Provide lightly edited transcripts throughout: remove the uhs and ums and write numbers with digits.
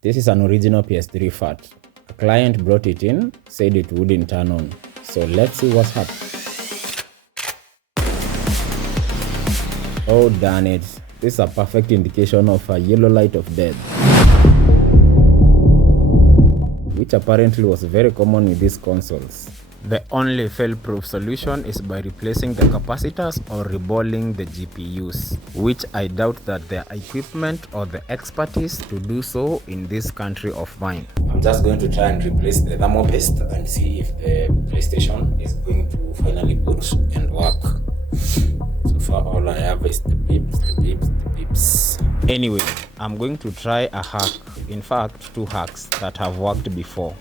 This is an original PS3 FAT. A client brought it in, said it wouldn't turn on. So let's see what's happened. Oh darn it, this is a perfect indication of a yellow light of death, which apparently was very common with these consoles. The only fail-proof solution is by replacing the capacitors or reballing the GPUs, which I doubt that there are equipment or the expertise to do so in this country of mine. I'm just going to try and replace the thermal paste and see if the PlayStation is going to finally boot and work. So far all I have is the beeps. Anyway, I'm going to try a hack, in fact 2 hacks that have worked before.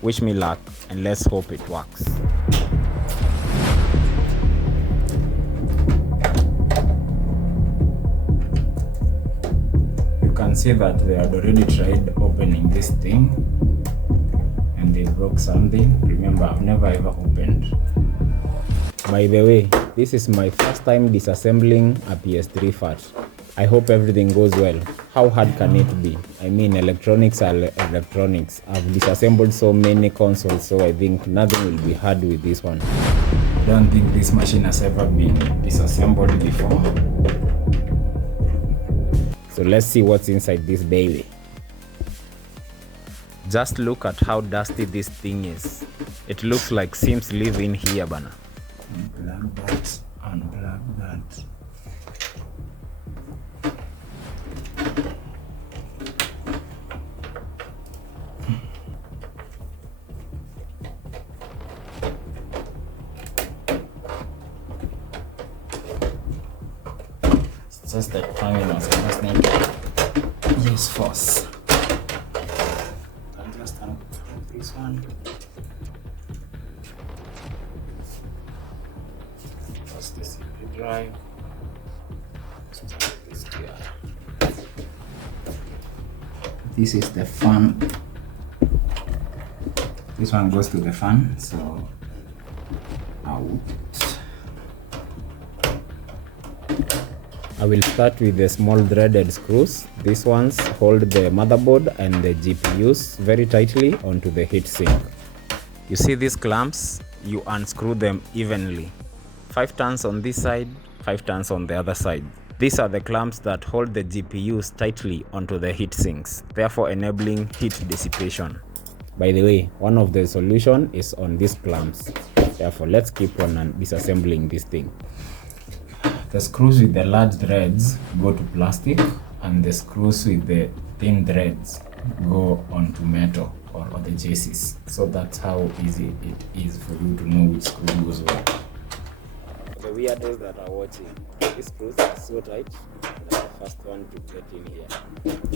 Wish me luck and let's hope it works. You can see that they had already tried opening this thing and they broke something. Remember, I've never ever opened. By the way, this is my first time disassembling a PS3 FAT. I hope everything goes well. How hard can it be? I mean, electronics are electronics. I've disassembled so many consoles, so I think nothing will be hard with this one. I don't think this machine has ever been disassembled before. So let's see what's inside this baby. Just look at how dusty this thing is. It looks like Sims live in here, bana. Unplug that, unplug that. It's just the terminals, I just need to use force. I'll just unplug this one. That's the CPU drive. This here. This is the fan. This one goes to the fan, so out. I will start with the small threaded screws. These ones hold the motherboard and the GPUs very tightly onto the heatsink. You see these clamps? You unscrew them evenly. 5 turns on this side, 5 turns on the other side. These are the clamps that hold the GPUs tightly onto the heatsinks, therefore enabling heat dissipation. By the way, one of the solution is on these clamps. Therefore, let's keep on disassembling this thing. The screws with the large threads go to plastic, and the screws with the thin threads go onto metal or the chassis. So that's how easy it is for you to know which screw goes where. The weirdos that are watching, these screws are so tight. That's the first one to get in here.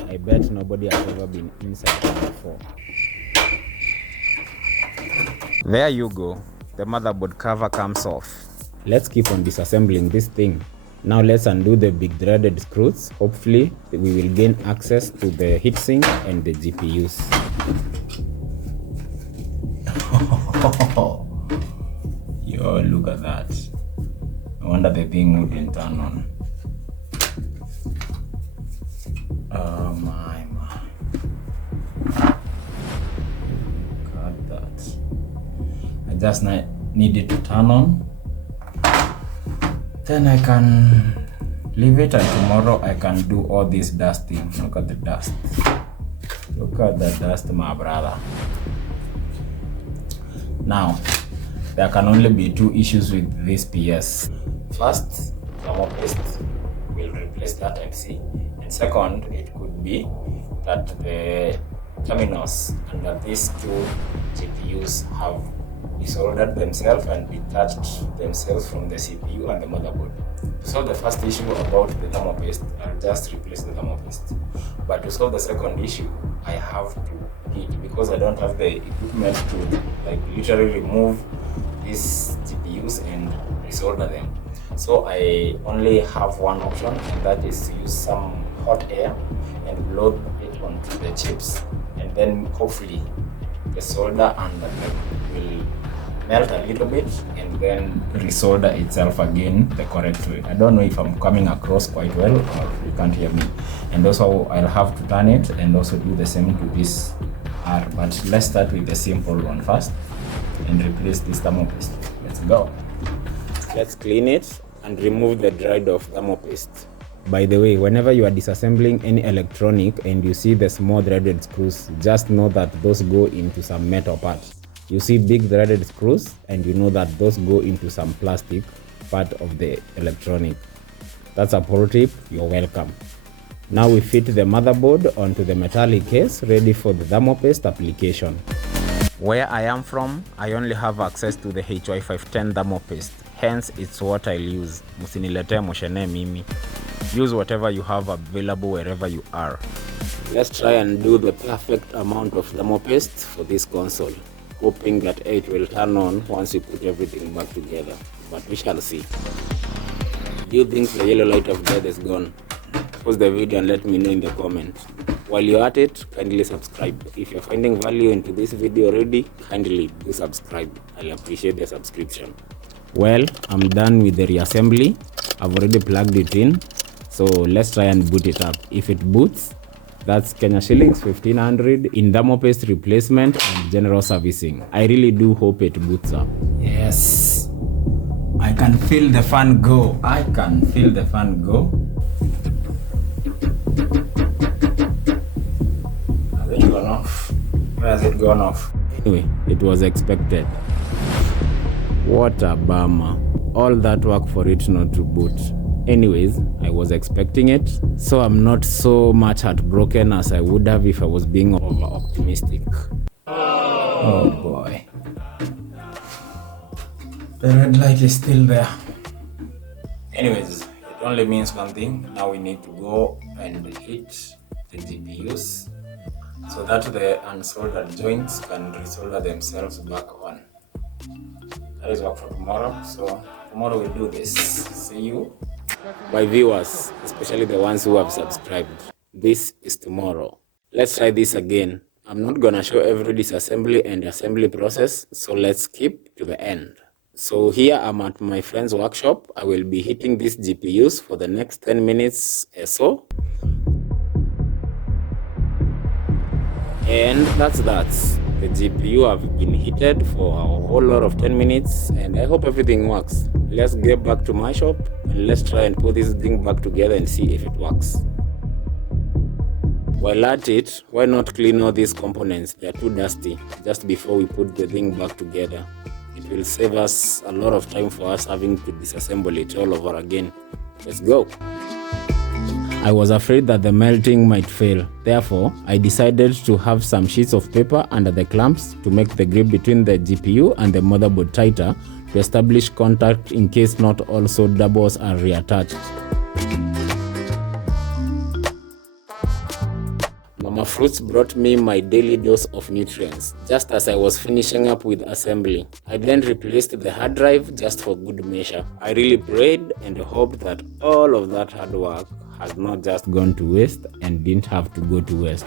I bet nobody has ever been inside before. There you go. The motherboard cover comes off. Let's keep on disassembling this thing. Now let's undo the big threaded screws. Hopefully we will gain access to the heatsink and the GPUs. Yo, look at that. No wonder the thing wouldn't turn on. Oh my. Look at that. I just need it to turn on. Then I can leave it, and tomorrow I can do all this dusting. Look at the dust. Look at the dust, my brother. Now, there can only be 2 issues with this PS. First, thermal paste will replace that MC. And second, it could be that the terminals under these 2 GPUs have desoldered themselves and detached themselves from the CPU and the motherboard. To solve the first issue about the thermal paste, I'll just replace the thermal paste. But to solve the second issue, I have to heat, because I don't have the equipment to literally remove these GPUs and resolder them. So I only have one option, and that is to use some hot air and blow it onto the chips, and then hopefully the solder and the will melt a little bit and then resolder itself again the correct way. I don't know if I'm coming across quite well or you can't hear me. And also I'll have to turn it and also do the same to this R. But let's start with the simple one first and replace this thermopaste. Let's go. Let's clean it and remove the dried off thermopaste. By the way, whenever you are disassembling any electronic and you see the small threaded screws, just know that those go into some metal parts. You see big threaded screws and you know that those go into some plastic part of the electronic. That's a pro tip, you're welcome. Now we fit the motherboard onto the metallic case ready for the thermopaste application. Where I am from, I only have access to the HY510 thermopaste, hence it's what I'll use. Musinilete moshene mimi. Use whatever you have available wherever you are. Let's try and do the perfect amount of thermopaste for this console, hoping that it will turn on once you put everything back together, but we shall see. Do you think the yellow light of death is gone? Pause the video and let me know in the comments. While you're at it, kindly subscribe. If you're finding value into this video already, kindly do subscribe. I'll appreciate the subscription. Well, I'm done with the reassembly. I've already plugged it in. So let's try and boot it up. If it boots, that's Kenya shillings 1500 in thermopaste replacement and general servicing. I really do hope it boots up. Yes, I can feel the fan go. I can feel the fan go. Has it gone off? Where has it gone off? Anyway, it was expected. What a bummer. All that work for it not to boot. Anyways, I was expecting it, so I'm not so much heartbroken as I would have if I was being over-optimistic. Oh boy. The red light is still there. Anyways, it only means one thing. Now we need to go and hit the GPUs so that the unsoldered joints can resolder themselves back on. That is work for tomorrow, so tomorrow we'll do this. See you. My viewers, especially the ones who have subscribed, this is tomorrow. Let's try this again. I'm not gonna show every disassembly and assembly process, so let's skip to the end. So here I'm at my friend's workshop. I will be hitting these GPUs for the next 10 minutes or so. And that's that. The GPU have been heated for a whole lot of 10 minutes and I hope everything works. Let's get back to my shop and let's try and put this thing back together and see if it works. While at it, why not clean all these components? They're too dusty just before we put the thing back together. It will save us a lot of time for us having to disassemble it all over again. Let's go. I was afraid that the melting might fail. Therefore, I decided to have some sheets of paper under the clamps to make the grip between the GPU and the motherboard tighter to establish contact in case not all solder balls are reattached. Mama Fruits brought me my daily dose of nutrients just as I was finishing up with assembly. I then replaced the hard drive just for good measure. I really prayed and hoped that all of that hard work has not just gone to waste and didn't have to go to waste.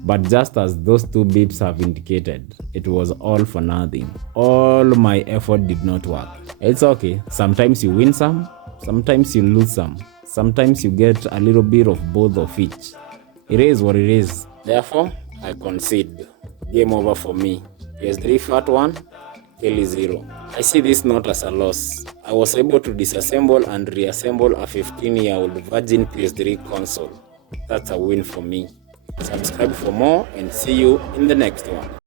But just as those two beeps have indicated, it was all for nothing. All my effort did not work. It's okay. Sometimes you win some, sometimes you lose some. Sometimes you get a little bit of both of each. It is what it is. Therefore, I concede. Game over for me. PS3 Fat 1, Kelly 0. I see this not as a loss. I was able to disassemble and reassemble a 15-year-old virgin PS3 console. That's a win for me. Subscribe for more and see you in the next one.